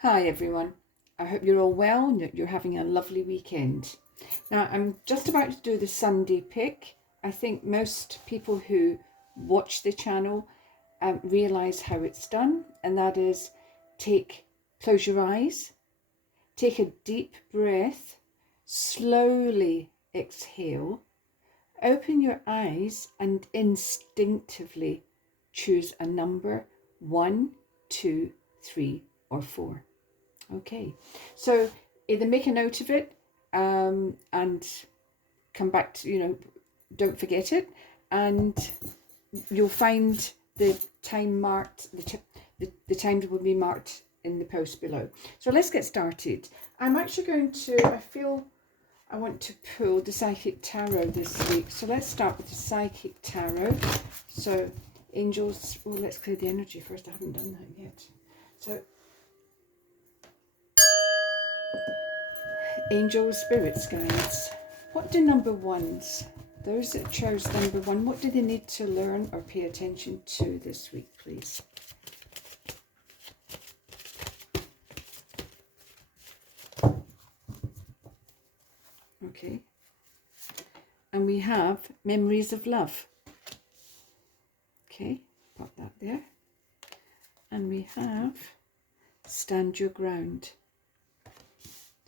Hi everyone, I hope you're all well and that you're having a lovely weekend. Now I'm just about to do the Sunday pick. I think most people who watch the channel realise how it's done, and that is close your eyes, take a deep breath, slowly exhale, open your eyes and instinctively choose a number 1, 2, 3 or 4. Okay, so either make a note of it and come back to, don't forget it, and you'll find the time marked, the times will be marked in the post below. So let's get started. I'm actually going to, I want to pull the Psychic Tarot this week. So let's start with the Psychic Tarot. So angels, let's clear the energy first. I haven't done that yet. So angels, spirits, guides. What do number ones, those that chose number 1, what do they need to learn or pay attention to this week, please? Okay. And we have memories of love. Okay, pop that there. And we have stand your ground.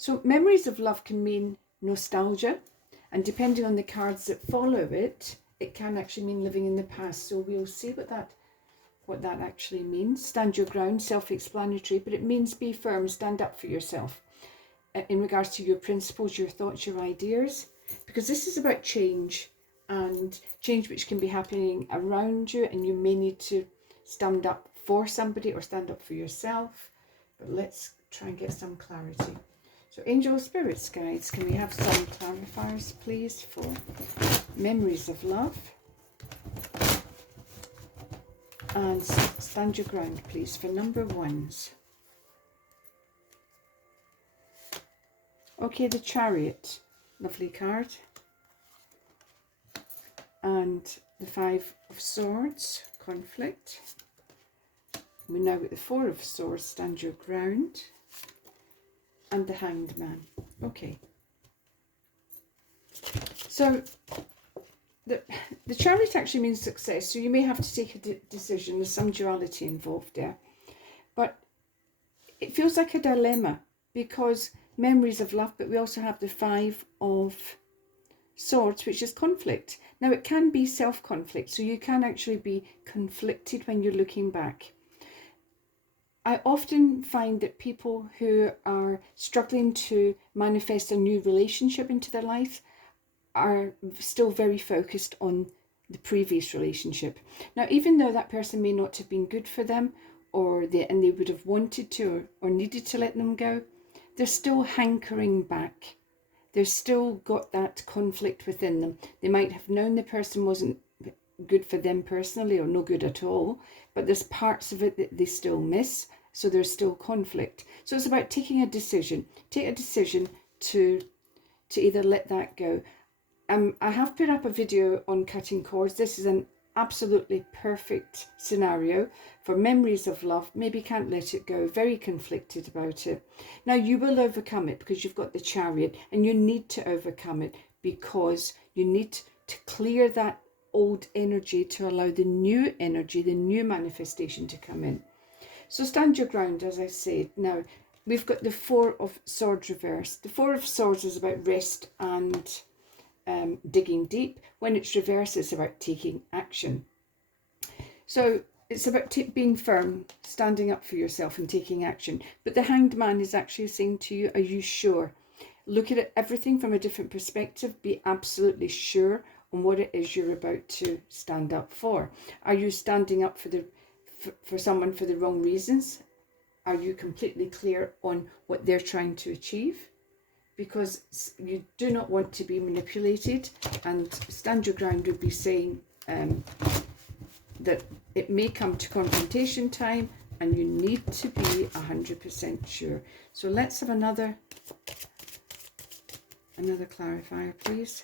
So memories of love can mean nostalgia, and depending on the cards that follow it, it can actually mean living in the past. So we'll see what that actually means. Stand your ground, self-explanatory, but it means be firm, stand up for yourself in regards to your principles, your thoughts, your ideas, because this is about change, and change which can be happening around you, and you may need to stand up for somebody or stand up for yourself. But let's try and get some clarity. So angel, spirits, guides, can we have some clarifiers please for memories of love? And stand your ground please for number ones. Okay, the Chariot, lovely card. And the 5 of Swords, conflict. We now got the 4 of Swords, stand your ground. And the Hanged Man. Okay. So the Chariot actually means success. So you may have to take a decision. There's some duality involved there. But it feels like a dilemma, because memories of love, but we also have the 5 of Swords, which is conflict. Now it can be self-conflict, so you can actually be conflicted when you're looking back. I often find that people who are struggling to manifest a new relationship into their life are still very focused on the previous relationship. Now, even though that person may not have been good for them, and they would have wanted to or needed to let them go, they're still hankering back. They've still got that conflict within them. They might have known the person wasn't good for them personally or no good at all, but there's parts of it that they still miss. So there's still conflict. So it's about taking a decision. Take a decision to either let that go. I have put up a video on cutting cords. This is an absolutely perfect scenario for memories of love. Maybe can't let it go. Very conflicted about it. Now you will overcome it because you've got the Chariot, and you need to overcome it because you need to clear that old energy to allow the new energy, the new manifestation to come in. So stand your ground, as I said. Now, we've got the 4 of Swords reversed. The 4 of Swords is about rest and digging deep. When it's reversed, it's about taking action. So it's about being firm, standing up for yourself and taking action. But the Hanged Man is actually saying to you, are you sure? Look at everything from a different perspective. Be absolutely sure on what it is you're about to stand up for. Are you standing up for someone for the wrong reasons? Are you completely clear on what they're trying to achieve? Because you do not want to be manipulated, and stand your ground would be saying that it may come to confrontation time and you need to be 100% sure. So let's have another clarifier please.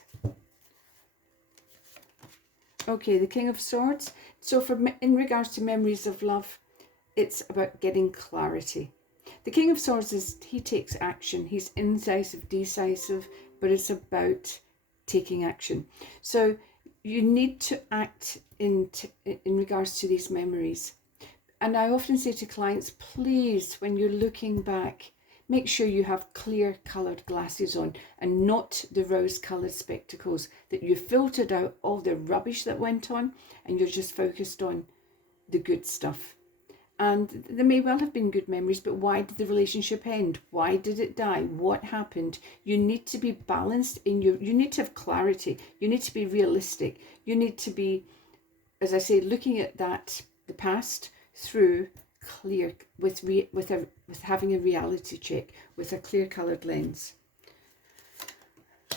Okay, the King of Swords. So in regards to memories of love, it's about getting clarity. The King of Swords he takes action. He's incisive, decisive, but it's about taking action. So you need to act in regards to these memories. And I often say to clients, please, when you're looking back, make sure you have clear coloured glasses on and not the rose coloured spectacles, that you filtered out all the rubbish that went on and you're just focused on the good stuff. And there may well have been good memories, but why did the relationship end? Why did it die? What happened? You need to be balanced you need to have clarity. You need to be realistic. You need to be, as I say, looking at the past through clear, with having a reality check, with a clear coloured lens.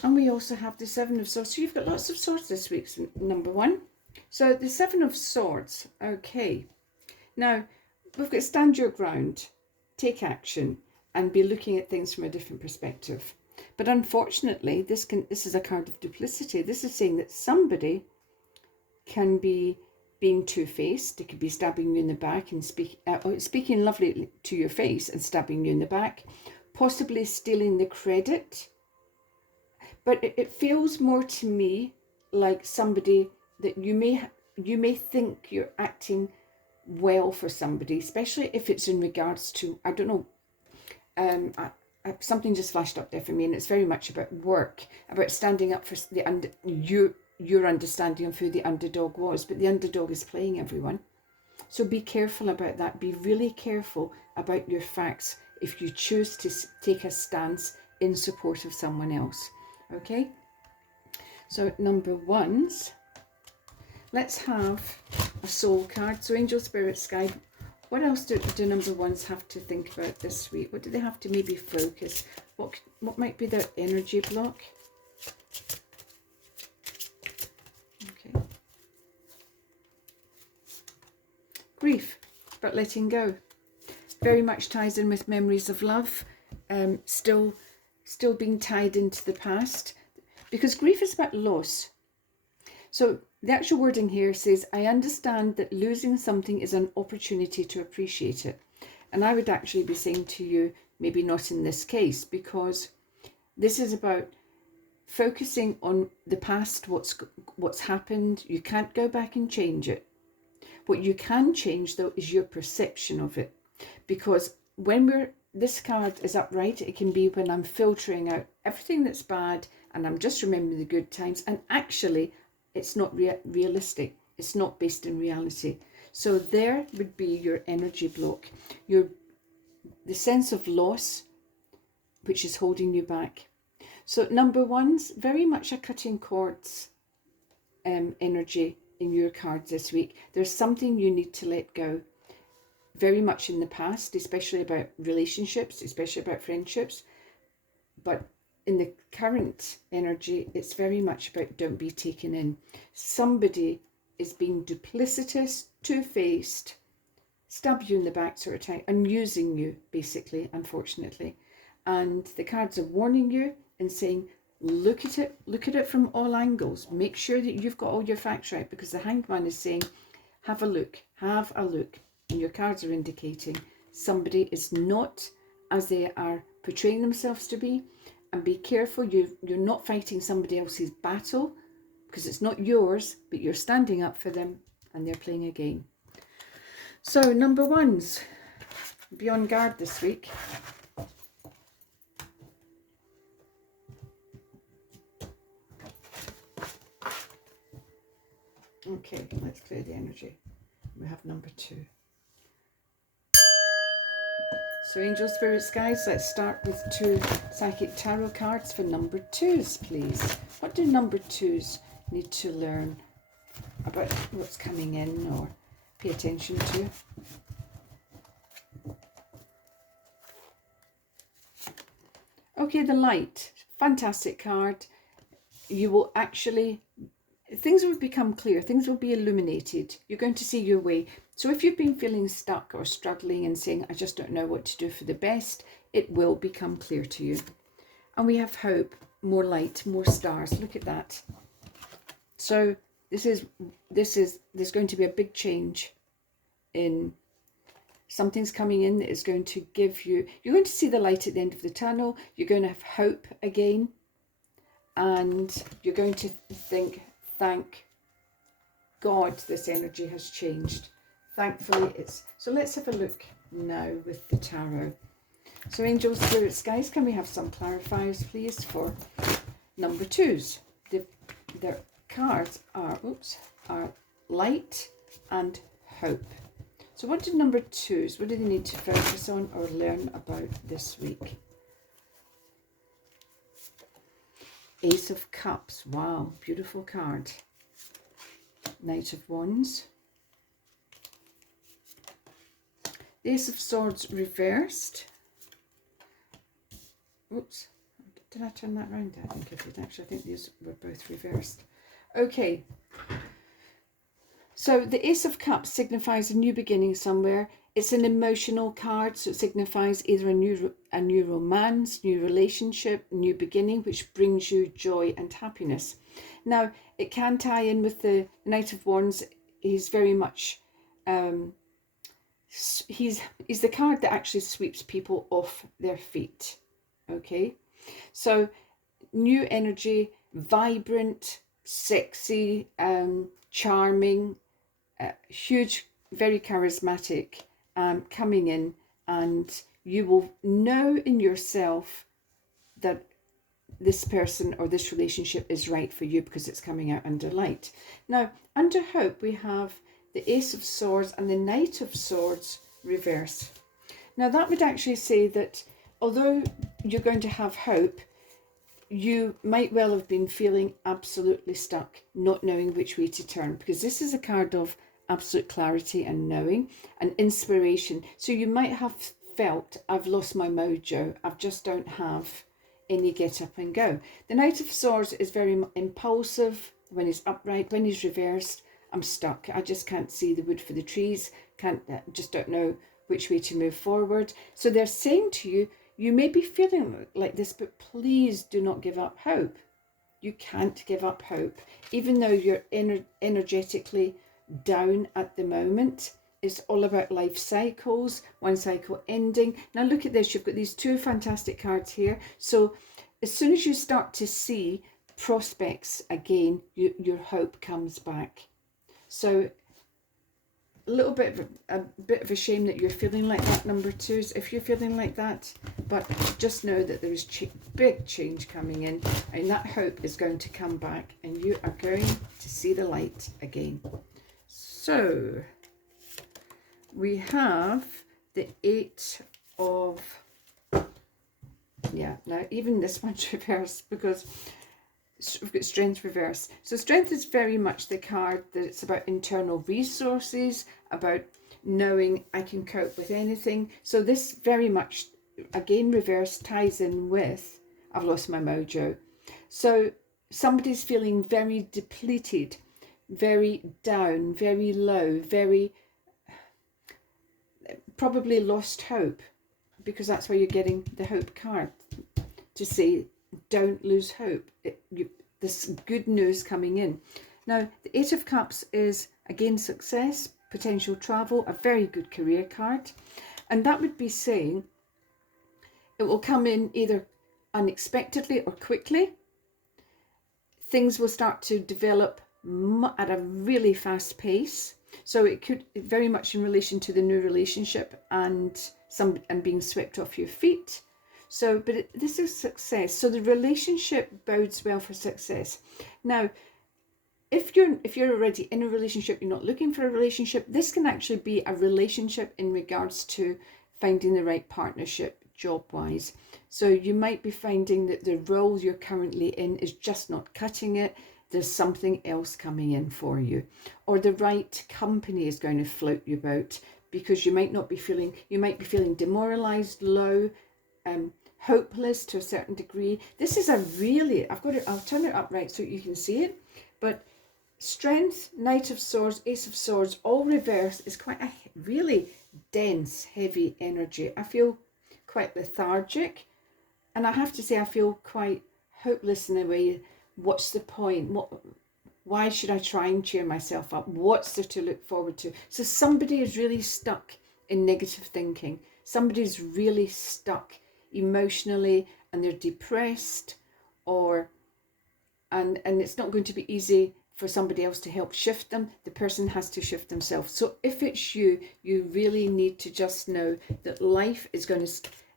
And we also have the Seven of Swords. So you've got lots of swords this week, number one. So the Seven of Swords, okay. Now, we've got stand your ground, take action, and be looking at things from a different perspective. But unfortunately, this is a card of duplicity. This is saying that somebody can be being two-faced. They could be stabbing you in the back and speaking lovely to your face and stabbing you in the back, possibly stealing the credit. But it feels more to me like somebody that you may think you're acting well for somebody, especially if it's in regards to, I don't know, something just flashed up there for me, and it's very much about work, about standing up for your understanding of who the underdog was, but the underdog is playing everyone. So be careful about that. Be really careful about your facts if you choose to take a stance in support of someone else. Okay, so number ones, let's have a soul card. So angel, spirit, guide. What else do number ones have to think about this week? What do they have to maybe focus? What might be their energy block? Okay. Grief, but letting go. Very much ties in with memories of love. Still being tied into the past, because grief is about loss. So the actual wording here says, I understand that losing something is an opportunity to appreciate it. And I would actually be saying to you, maybe not in this case, because this is about focusing on the past, what's happened. You can't go back and change it. What you can change, though, is your perception of it. Because when this card is upright, it can be when I'm filtering out everything that's bad and I'm just remembering the good times, and actually it's not realistic. It's not based in reality. So there would be your energy block, the sense of loss, which is holding you back. So number one's very much a cutting cords energy in your cards this week. There's something you need to let go. Very much in the past, especially about relationships, especially about friendships. But in the current energy, it's very much about don't be taken in. Somebody is being duplicitous, two-faced, stab you in the back sort of time, and using you, basically, unfortunately. And the cards are warning you and saying, look at it from all angles. Make sure that you've got all your facts right, because the Hanged Man is saying, have a look. And your cards are indicating somebody is not as they are portraying themselves to be. And be careful, you're not fighting somebody else's battle, because it's not yours, but you're standing up for them and they're playing a game. So number ones, be on guard this week. Okay, let's clear the energy. We have number two. So angel, spirits, guides, let's start with two psychic tarot cards for number twos, please. What do number twos need to learn about what's coming in or pay attention to? Okay, the Light. Fantastic card. You will actually, things will become clear. Things will be illuminated. You're going to see your way. So if you've been feeling stuck or struggling and saying, I just don't know what to do for the best, it will become clear to you. And we have hope, more light, more stars. Look at that. So there's going to be a big change in Something's coming in that is going to give you, you're going to see the light at the end of the tunnel. You're going to have hope again. And you're going to think, thank God this energy has changed. Thankfully it's... So let's have a look now with the tarot. So angels, spirits, guys, can we have some clarifiers, please, for number 2s? Their cards are, are light and hope. So what do number 2s, what do they need to focus on or learn about this week? Ace of Cups. Wow, beautiful card. Knight of Wands. The Ace of Swords reversed. Oops, did I turn that round? I think I did actually. I think these were both reversed. Okay. So the Ace of Cups signifies a new beginning somewhere. It's an emotional card, so it signifies either a new romance, new relationship, new beginning, which brings you joy and happiness. Now, it can tie in with the Knight of Wands. He's very much, he's the card that actually sweeps people off their feet. Okay, so new energy, vibrant, sexy, charming, huge, very charismatic, coming in, and you will know in yourself that this person or this relationship is right for you because it's coming out under light. Now, under hope, we have the Ace of Swords and the Knight of Swords reverse. Now, that would actually say that although you're going to have hope, you might well have been feeling absolutely stuck, not knowing which way to turn, because this is a card of absolute clarity and knowing and inspiration. So you might have felt, I've lost my mojo, I just don't have any get up and go. The Knight of Swords is very impulsive when he's upright. When he's reversed, I'm stuck. I just can't see the wood for the trees, just don't know which way to move forward. So they're saying to you, you may be feeling like this, but please do not give up hope. You can't give up hope. Even though you're energetically down at the moment, it's all about life cycles, one cycle ending. Now look at this, you've got these 2 fantastic cards here. So as soon as you start to see prospects again, your hope comes back. So a little bit of a shame that you're feeling like that, number 2s, if you're feeling like that, but just know that there is big change coming in, and that hope is going to come back, and you are going to see the light again. So we have the 8 of, now even this one's reversed because we've got Strength reverse. So Strength is very much the card that it's about internal resources, about knowing I can cope with anything. So this very much, again reverse, ties in with I've lost my mojo. So somebody's feeling very depleted, very down, very low, very probably lost hope, because that's why you're getting the hope card, to say don't lose hope. This good news coming in. Now the 8 of Cups is again success, potential travel, a very good career card, and that would be saying it will come in either unexpectedly or quickly. Things will start to develop at a really fast pace. So it could very much in relation to the new relationship and being swept off your feet. So, but this is success. So the relationship bodes well for success. Now, if you're already in a relationship, you're not looking for a relationship, this can actually be a relationship in regards to finding the right partnership job-wise. So you might be finding that the role you're currently in is just not cutting it. There's something else coming in for you, or the right company is going to float you about, because you might be feeling demoralized, low, hopeless to a certain degree. This is a really, I'll turn it upright so you can see it, but Strength, Knight of Swords, Ace of Swords, all reversed, is quite a really dense, heavy energy. I feel quite lethargic, and I have to say I feel quite hopeless in a way. What's the point? Why should I try and cheer myself up? What's there to look forward to? So somebody is really stuck in negative thinking. Somebody's really stuck emotionally and they're depressed, and it's not going to be easy for somebody else to help shift them. The person has to shift themselves. So if it's you, you really need to just know that life is going to,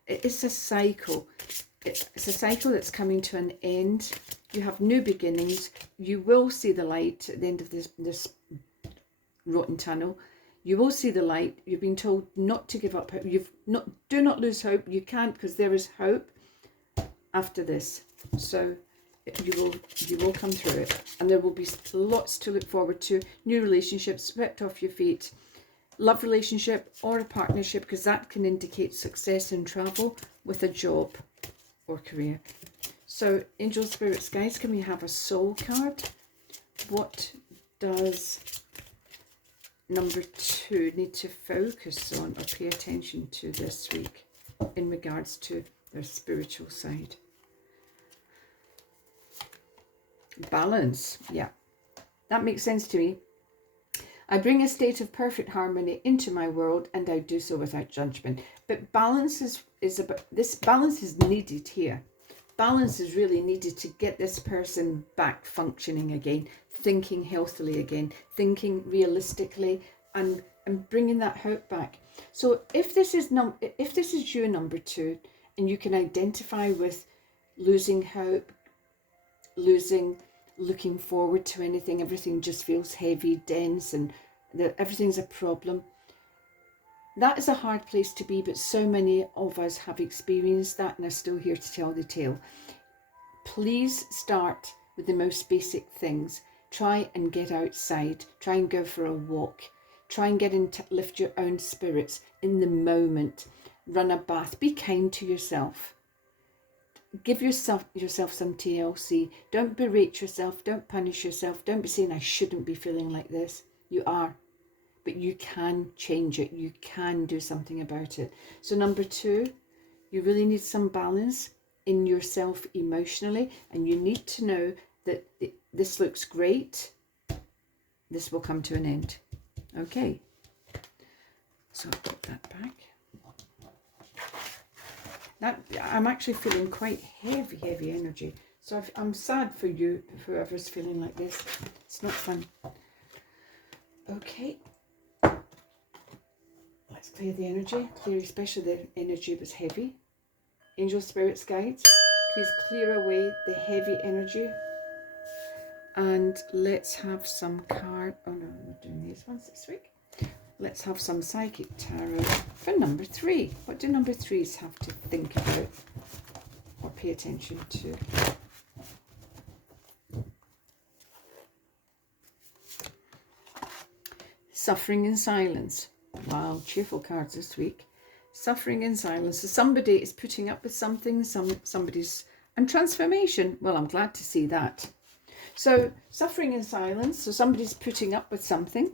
it's a cycle. It's a cycle that's coming to an end. You have new beginnings. You will see the light at the end of this rotten tunnel. You will see the light. You've been told not to give up hope. Do not lose hope. You can't, because there is hope after this. So you will come through it, and there will be lots to look forward to. New relationships, swept off your feet, love relationship or a partnership, because that can indicate success in travel with a job or career. So angel spirits, guys, can we have a soul card? What does number 2 need to focus on or pay attention to this week in regards to their spiritual side? Balance. Yeah, that makes sense to me. I bring a state of perfect harmony into my world, and I do so without judgment. But balance is about this. Balance is needed here. Balance is really needed to get this person back functioning again, thinking healthily again, thinking realistically, and bringing that hope back. So if this is you, number 2, and you can identify with losing hope, looking forward to anything, everything just feels heavy, dense, and everything's a problem. That is a hard place to be, but so many of us have experienced that and are still here to tell the tale. Please start with the most basic things. Try and get outside. Try and go for a walk. Try and lift your own spirits in the moment. Run a bath. Be kind to yourself. Give yourself some TLC. Don't berate yourself. Don't punish yourself. Don't be saying, I shouldn't be feeling like this. You are. But you can change it. You can do something about it. So number 2, you really need some balance in yourself emotionally. And you need to know that this looks great. This will come to an end. Okay. So I'll put that back. I'm actually feeling quite heavy energy. So I'm sad for you, whoever's feeling like this. It's not fun. Okay. Let's clear the energy. Clear especially the energy that's heavy. Angel spirits, guides, please clear away the heavy energy. And let's have some card. Oh no, I'm not doing these ones this week. Let's have some psychic tarot for number 3. What do number 3s have to think about or pay attention to? Suffering in silence. Wow, cheerful cards this week. Suffering in silence. So somebody is putting up with something. Somebody's and transformation. Well, I'm glad to see that. So suffering in silence. So somebody's putting up with something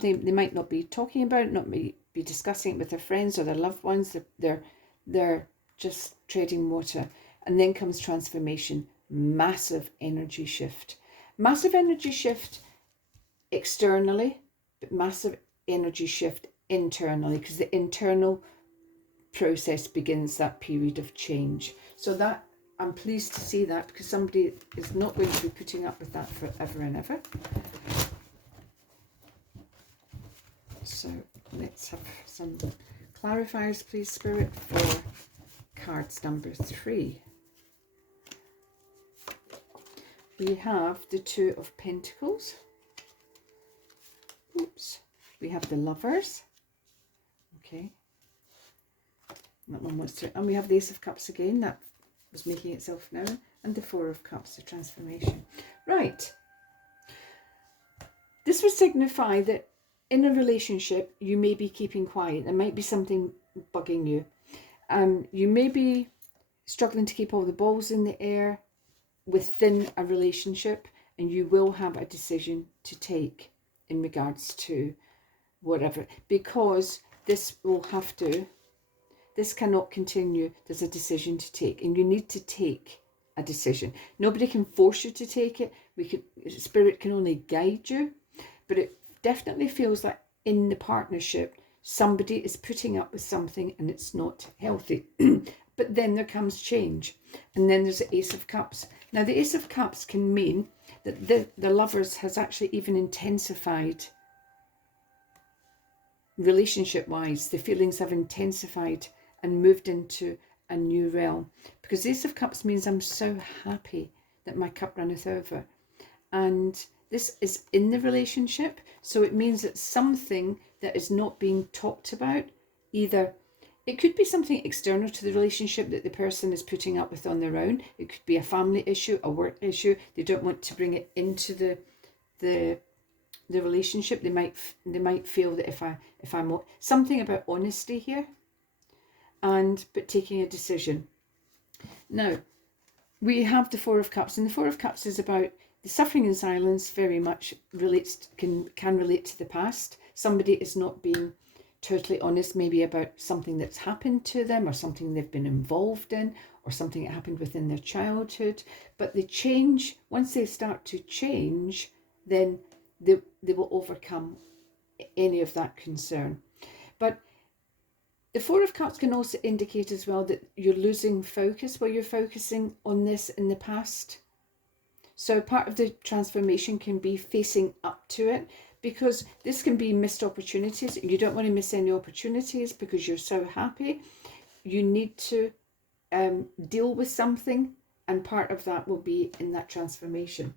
they might not be talking about, not be discussing it with their friends or their loved ones. They're just treading water. And then comes transformation. Massive energy shift. Massive energy shift externally, but massive energy shift internally, because the internal process begins that period of change. So that I'm pleased to see that, because somebody is not going to be putting up with that forever and ever. So let's have some clarifiers, please, Spirit, for cards number 3. We have the 2 of Pentacles. Oops. We have the Lovers. Okay. That one wants to, and we have the Ace of Cups again. That was making itself known. And the 4 of Cups, the transformation. Right. This would signify that in a relationship, you may be keeping quiet. There might be something bugging you. You may be struggling to keep all the balls in the air within a relationship, and you will have a decision to take in regards to whatever, because this cannot continue. There's a decision to take, and you need to take a decision. Nobody can force you to take it. Spirit can only guide you, but it definitely feels like in the partnership, somebody is putting up with something and it's not healthy. But then there comes change. And then there's the Ace of Cups. Now the Ace of Cups can mean that the lovers has actually even intensified relationship-wise. The feelings have intensified and moved into a new realm. Because the Ace of Cups means I'm so happy that my cup runneth over. And this is in the relationship. So it means that something that is not being talked about, either it could be something external to the relationship that the person is putting up with on their own. It could be a family issue, a work issue. They don't want to bring it into the relationship. They might feel that if I'm something about honesty here, but taking a decision. Now we have the Four of Cups, and the Four of Cups is about the suffering in silence. Very much can relate to the past. Somebody is not being totally honest, maybe about something that's happened to them or something they've been involved in or something that happened within their childhood. But they change. Once they start to change, then they will overcome any of that concern. But the Four of Cups can also indicate as well that you're losing focus, where you're focusing on this in the past. So part of the transformation can be facing up to it, because this can be missed opportunities. You don't want to miss any opportunities because you're so happy. You need to deal with something, and part of that will be in that transformation.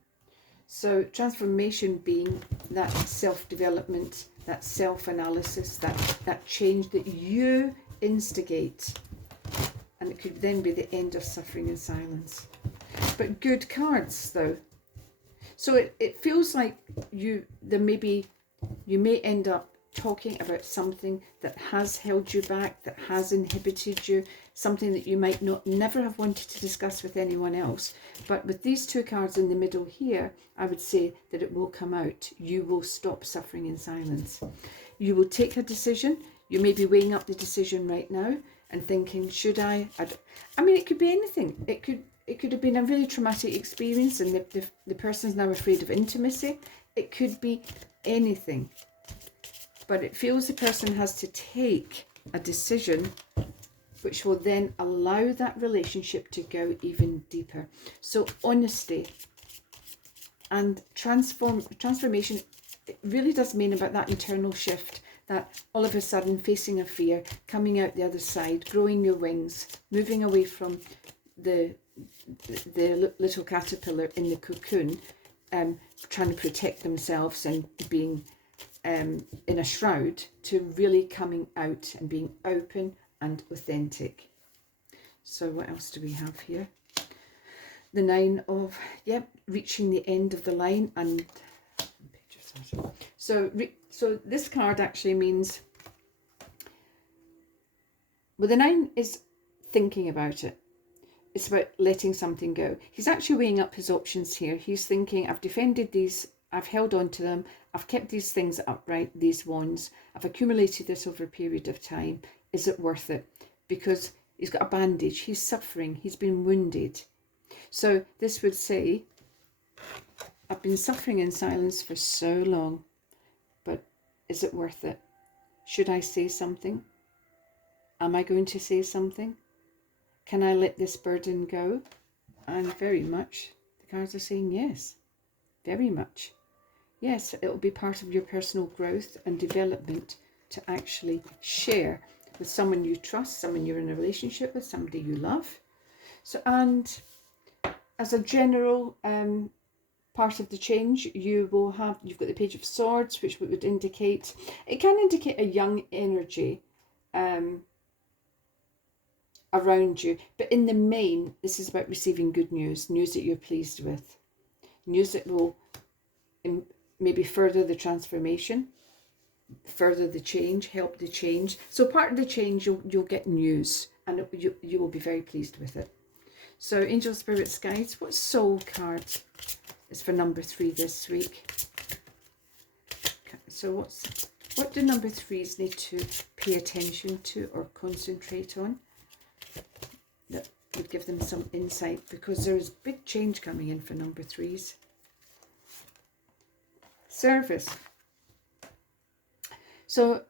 So transformation being that self-development, that self-analysis, that change that you instigate. And it could then be the end of suffering in silence. But good cards though. So it feels like you may end up talking about something that has held you back, that has inhibited you, something that you might never have wanted to discuss with anyone else. But with these two cards in the middle here, I would say that it will come out. You will stop suffering in silence. You will take a decision. You may be weighing up the decision right now and thinking, should I? I mean, it could be anything. It could have been a really traumatic experience and the person's now afraid of intimacy. It could be anything. But it feels the person has to take a decision which will then allow that relationship to go even deeper. So honesty and transformation, it really does mean about that internal shift, that all of a sudden facing a fear, coming out the other side, growing your wings, moving away from the little caterpillar in the cocoon, trying to protect themselves and being in a shroud, to really coming out and being open and authentic. So what else do we have here? The 9 of, reaching the end of the line. And so this card actually means, well, the 9 is thinking about it. It's about letting something go. He's actually weighing up his options here. He's thinking, I've defended these, I've held on to them, I've kept these things upright, these wands, I've accumulated this over a period of time. Is it worth it? Because he's got a bandage, he's suffering, he's been wounded. So this would say, I've been suffering in silence for so long, but is it worth it? Should I say something? Am I going to say something? Can I let this burden go? And very much, the cards are saying yes, very much. Yes, it will be part of your personal growth and development to actually share with someone you trust, someone you're in a relationship with, somebody you love. So, and as a general part of the change, you've got the Page of Swords, which would indicate, it can indicate a young energy around you. But in the main, this is about receiving good news, news that you're pleased with, news that will maybe further the transformation, further the change, help the change. So part of the change, you'll get news, and you will be very pleased with it. So Angel Spirits Guides, what soul card is for number 3 this week? So what do number 3s need to pay attention to or concentrate on that would give them some insight, because there is big change coming in for number 3s. Service. So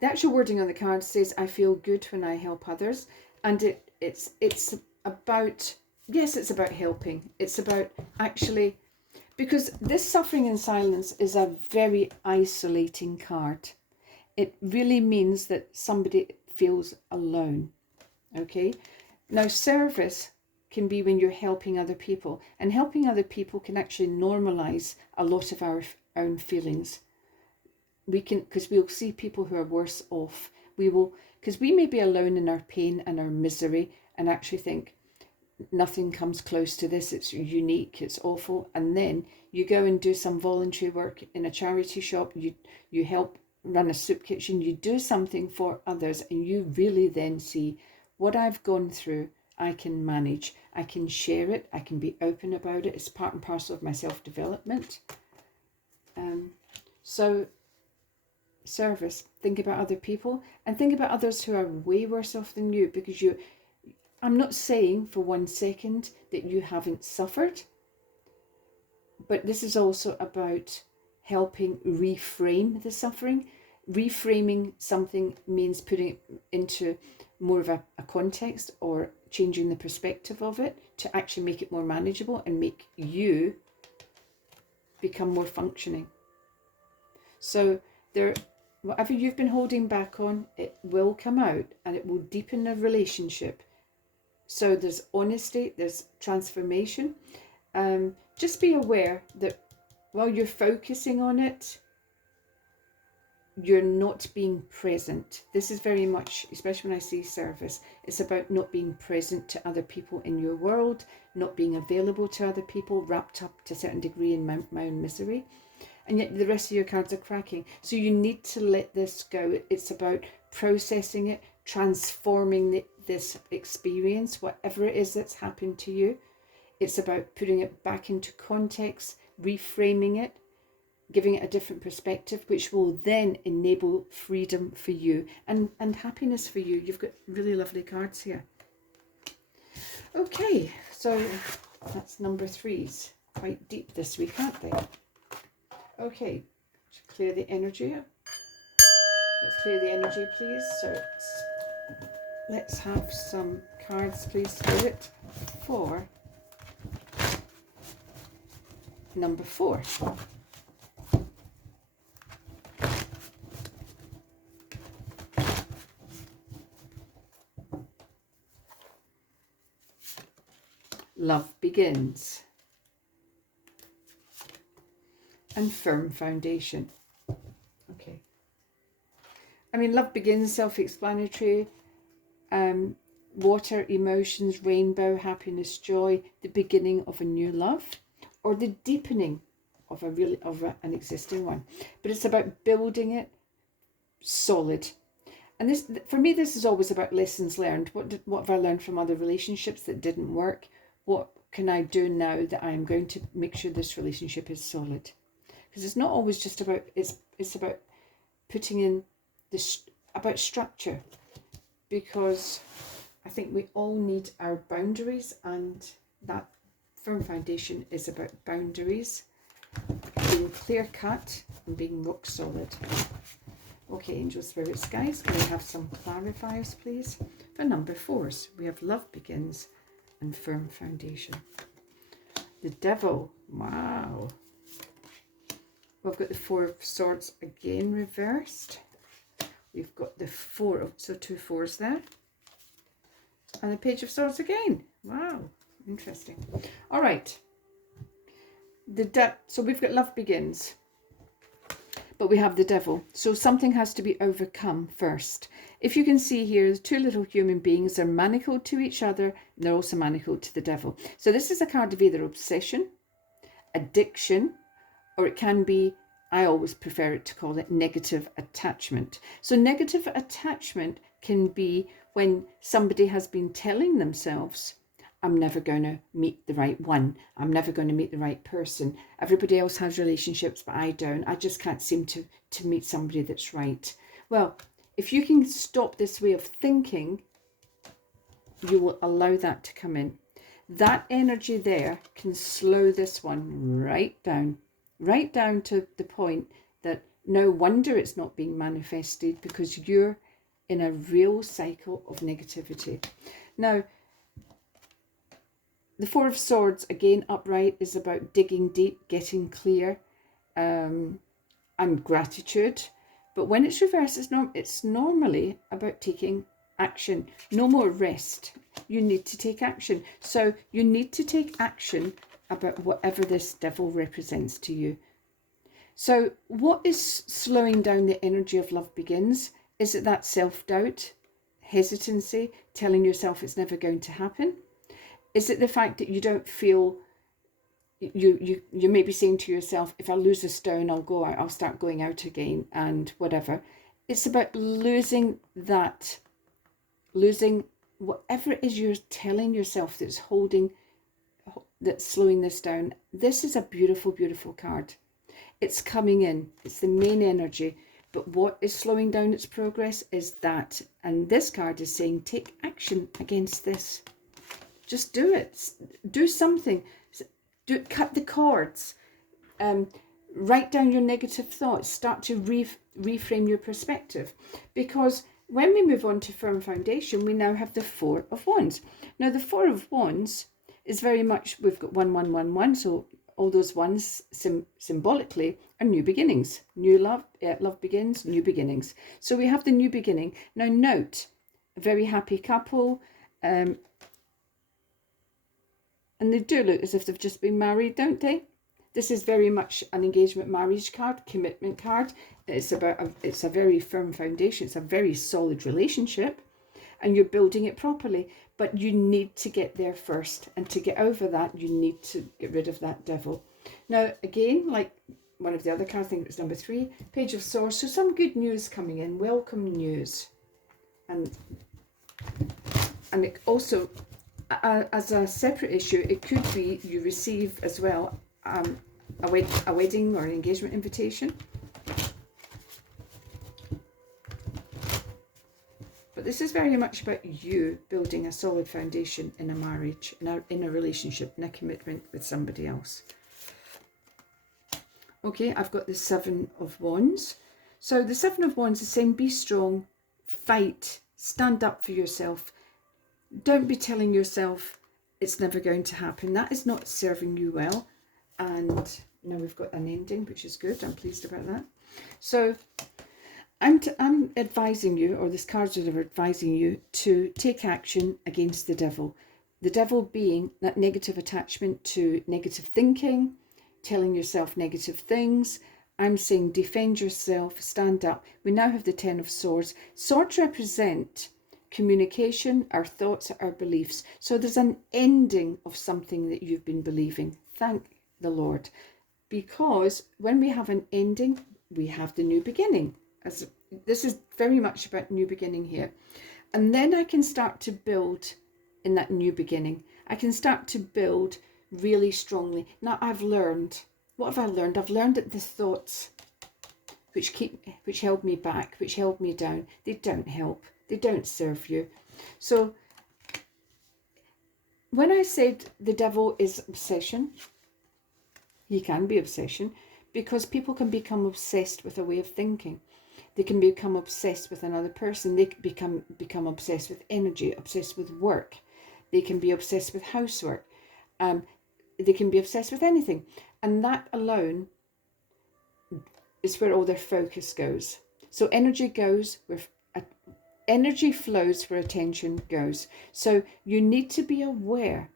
the actual wording on the card says, I feel good when I help others. And it's about, yes, it's about helping. It's about actually, because this suffering in silence is a very isolating card. It really means that somebody feels alone. Okay. Now, service can be when you're helping other people, and helping other people can actually normalize a lot of our own feelings. We can, because we'll see people who are worse off. We will, because we may be alone in our pain and our misery and actually think nothing comes close to this, it's unique, it's awful. And then you go and do some voluntary work in a charity shop, you help run a soup kitchen, you do something for others, and you really then see what I've gone through, I can manage, I can share it, I can be open about it. It's part and parcel of my self-development. So service, think about other people, and think about others who are way worse off than you, because I'm not saying for 1 second that you haven't suffered, but this is also about helping reframe the suffering. Reframing something means putting it into more of a context, or changing the perspective of it to actually make it more manageable and make you become more functioning. So whatever you've been holding back on, it will come out and it will deepen the relationship. So there's honesty, there's transformation. Just be aware that while you're focusing on it, you're not being present. This is very much, especially when I say service, it's about not being present to other people in your world, not being available to other people, wrapped up to a certain degree in my own misery. And yet the rest of your cards are cracking. So you need to let this go. It's about processing it, transforming this experience, whatever it is that's happened to you. It's about putting it back into context, reframing it, giving it a different perspective, which will then enable freedom for you and happiness for you. You've got really lovely cards here. Okay, so that's number 3s. Quite deep this week, aren't they? Okay, clear the energy. Let's clear the energy, please. So let's have some cards, please, Spirit, for number 4. Love begins. And firm foundation. Okay. I mean, love begins, self-explanatory. Water, emotions, rainbow, happiness, joy, the beginning of a new love, or the deepening of an existing one. But it's about building it solid. And this, for me, this is always about lessons learned. What have I learned from other relationships that didn't work? What can I do now that I am going to make sure this relationship is solid? Because it's not always just about, it's about putting in this, about structure. Because I think we all need our boundaries, and that firm foundation is about boundaries, being clear cut and being rock solid. Okay, angels, spirits, guys, can we have some clarifiers, please? For number 4s, we have love begins and firm foundation. The devil, wow. We've got the 4 of swords again reversed. We've got the 4 of, so 2 4s there. And the page of swords again. Wow, interesting. All right. So we've got love begins. But we have the devil. So something has to be overcome first. If you can see here, the 2 little human beings are manacled to each other, and they're also manacled to the devil. So this is a card of either obsession, addiction, or it can be, I always prefer it to call it negative attachment. So negative attachment can be when somebody has been telling themselves, I'm never going to meet the right one. I'm never going to meet the right person. Everybody else has relationships, but I don't. I just can't seem to meet somebody that's right. Well, if you can stop this way of thinking, you will allow that to come in. That energy there can slow this one right down to the point that No wonder it's not being manifested, because you're in a real cycle of negativity. Now, the Four of Swords, again, upright, is about digging deep, getting clear, and gratitude. But when it's reversed, it's normally about taking action. No more rest. You need to take action. So you need to take action about whatever this devil represents to you. So what is slowing down the energy of love begins? Is it that self-doubt, hesitancy, telling yourself it's never going to happen? Is it the fact that you don't feel, you may be saying to yourself, if I lose a stone, I'll go out, I'll start going out again and whatever. It's about losing whatever it is you're telling yourself that's slowing this down. This is a beautiful, beautiful card. It's coming in. It's the main energy. But what is slowing down its progress is that. And this card is saying, take action against this. Just do it. Do something. Cut the cords. Write down your negative thoughts. Start to reframe your perspective. Because when we move on to firm foundation, we now have the Four of Wands. Now, the Four of Wands is very much, we've got 1, 1, 1, 1. So all those ones symbolically are new beginnings. New love, love begins, new beginnings. So we have the new beginning. Now note, a very happy couple, and they do look as if they've just been married, don't they? This is very much an engagement marriage card, commitment card. It's a very firm foundation. It's a very solid relationship, and you're building it properly. But you need to get there first. And to get over that, you need to get rid of that devil. Now, again, like one of the other cards, I think it was number 3, Page of Swords. So some good news coming in, welcome news. And it also, as a separate issue, it could be you receive as well a wedding or an engagement invitation. But this is very much about you building a solid foundation in a marriage, in a relationship, in a commitment with somebody else. Okay, I've got the Seven of Wands. So the Seven of Wands is saying be strong, fight, stand up for yourself. Don't be telling yourself it's never going to happen. That is not serving you well. And now we've got an ending, which is good. I'm pleased about that. So I'm advising you, or this cards are advising you, to take action against the devil. The devil being that negative attachment to negative thinking, telling yourself negative things. I'm saying defend yourself, stand up. We now have the Ten of Swords. Swords represent communication, our thoughts, our beliefs. So there's an ending of something that you've been believing. Thank the Lord. Because when we have an ending, we have the new beginning. This is very much about new beginning here. And then I can start to build in that new beginning. I can start to build really strongly. Now I've learned. What have I learned? I've learned that the thoughts which held me back, which held me down, they don't help. They don't serve you. So when I said the devil is obsession, he can be obsession, because people can become obsessed with a way of thinking. They can become obsessed with another person. They can become obsessed with energy, obsessed with work. They can be obsessed with housework. They can be obsessed with anything. And that alone is where all their focus goes. So energy goes where energy flows where attention goes. So you need to be aware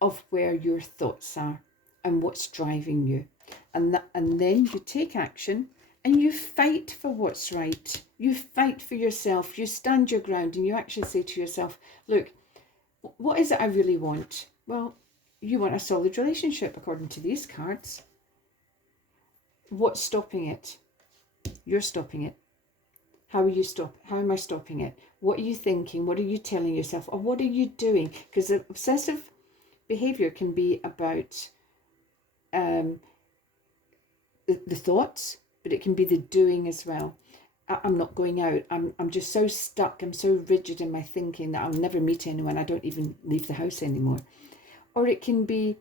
of where your thoughts are and what's driving you. And then you take action and you fight for what's right. You fight for yourself. You stand your ground and you actually say to yourself, look, what is it I really want? Well, you want a solid relationship according to these cards. What's stopping it? You're stopping it. How am I stopping it? What are you thinking? What are you telling yourself? Or what are you doing? Because the obsessive behavior can be about the thoughts, but it can be the doing as well. I'm not going out. I'm just so stuck. I'm so rigid in my thinking that I'll never meet anyone. I don't even leave the house anymore. Or it can be,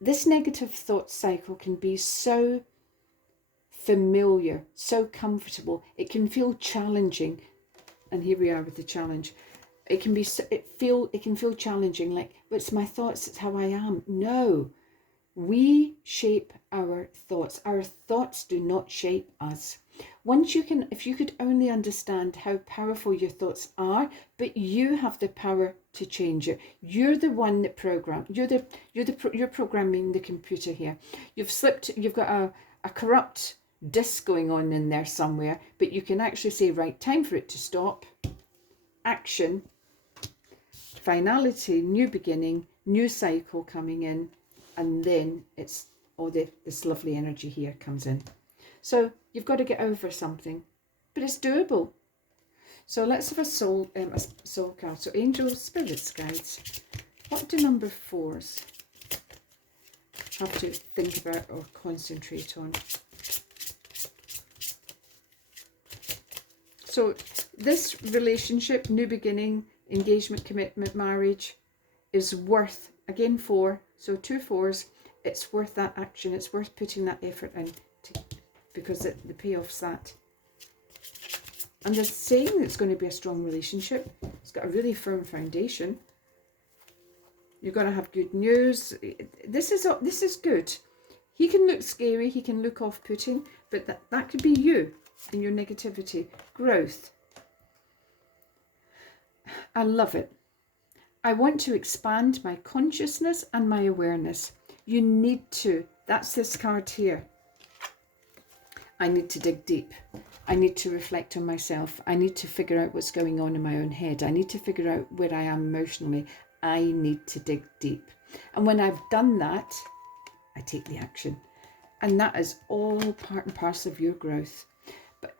this negative thought cycle can be so familiar, so comfortable. It can feel challenging. And here we are with the challenge. It can feel challenging, like, but it's my thoughts, it's how I am. No, we shape our thoughts. Our thoughts do not shape us. If you could only understand how powerful your thoughts are, but you have the power to change it. You're the one that you're programming the computer here. You've got a corrupt disk going on in there somewhere, but you can actually say, right, time for it to stop. Action, finality, new beginning, new cycle coming in, and then it's all this lovely energy here comes in. So you've got to get over something, but it's doable. So let's have a soul card. So angels, spirits, guides. What do number 4s have to think about or concentrate on? So this relationship, new beginning, engagement, commitment, marriage, is worth, again, 4. So 2 4s. It's worth that action. It's worth putting that effort in because the payoff's that. And they're saying it's going to be a strong relationship. It's got a really firm foundation. You're going to have good news. This is good. He can look scary. He can look off-putting, but that could be you and your negativity. Growth. I love it. I want to expand my consciousness and my awareness. You need to. That's this card here. I need to dig deep. I need to reflect on myself. I need to figure out what's going on in my own head. I need to figure out where I am emotionally. I need to dig deep. And when I've done that, I take the action. And that is all part and parcel of your growth.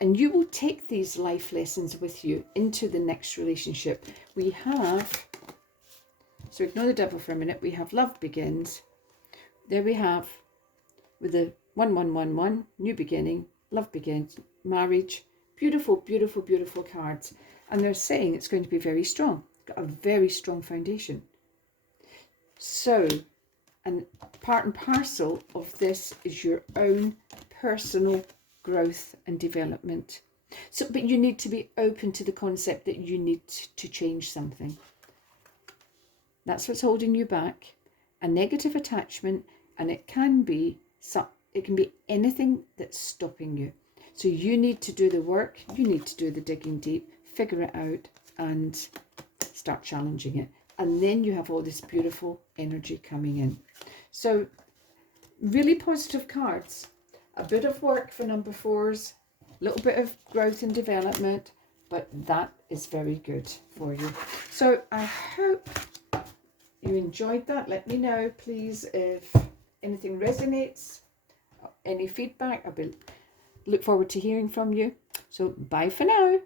And you will take these life lessons with you into the next relationship. We have, so ignore the devil for a minute, we have love begins. There we have, with the 1111, new beginning, love begins, marriage, beautiful, beautiful, beautiful cards. And they're saying it's going to be very strong. It's got a very strong foundation. So, and part and parcel of this is your own personal growth and development. So, but you need to be open to the concept that you need to change something. That's what's holding you back. A negative attachment, and it can be anything that's stopping you. So you need to do the work. You need to do the digging deep, figure it out, and start challenging it. And then you have all this beautiful energy coming in. So really positive cards. A bit of work for number 4s, a little bit of growth and development, but that is very good for you. So I hope you enjoyed that. Let me know, please, if anything resonates, any feedback. Look forward to hearing from you. So bye for now.